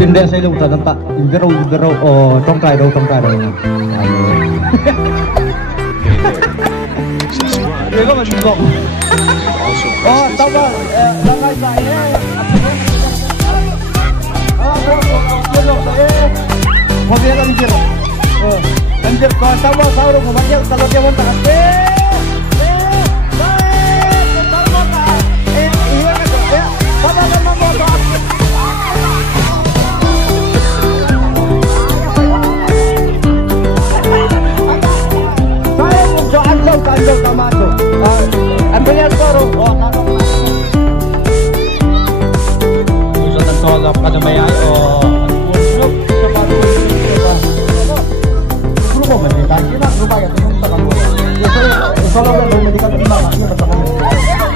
Pindah saya udah nampak. Ibero. Oh, tongkai dong. Dia kok masih kok. Oh, tambah tongkai saya. Mobilnya lanjut. Lanjut kau tambah saurung kemana kalau dia mau tak. Anjol tamato. Ambilnya separuh. Oh, nano. Bisa tertolak pada mayai. Oh, untuk separuh. Grupo mereka, kita grupo ya teman teman. Kalau ada mereka terima kasih bersama. Oh, no.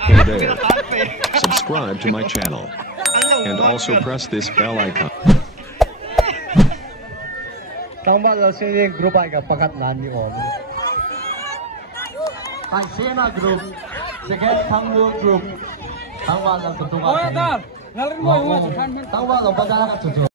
Hey there. Subscribe to my channel. And also press this bell icon. Tambah lah sini grup aja pakat nani om. Kan sena grup, sekian tangguh grup, tambah lah ketua. Oh ya tar, ngalarin mo yung mga tambah lah badala ka tujuh.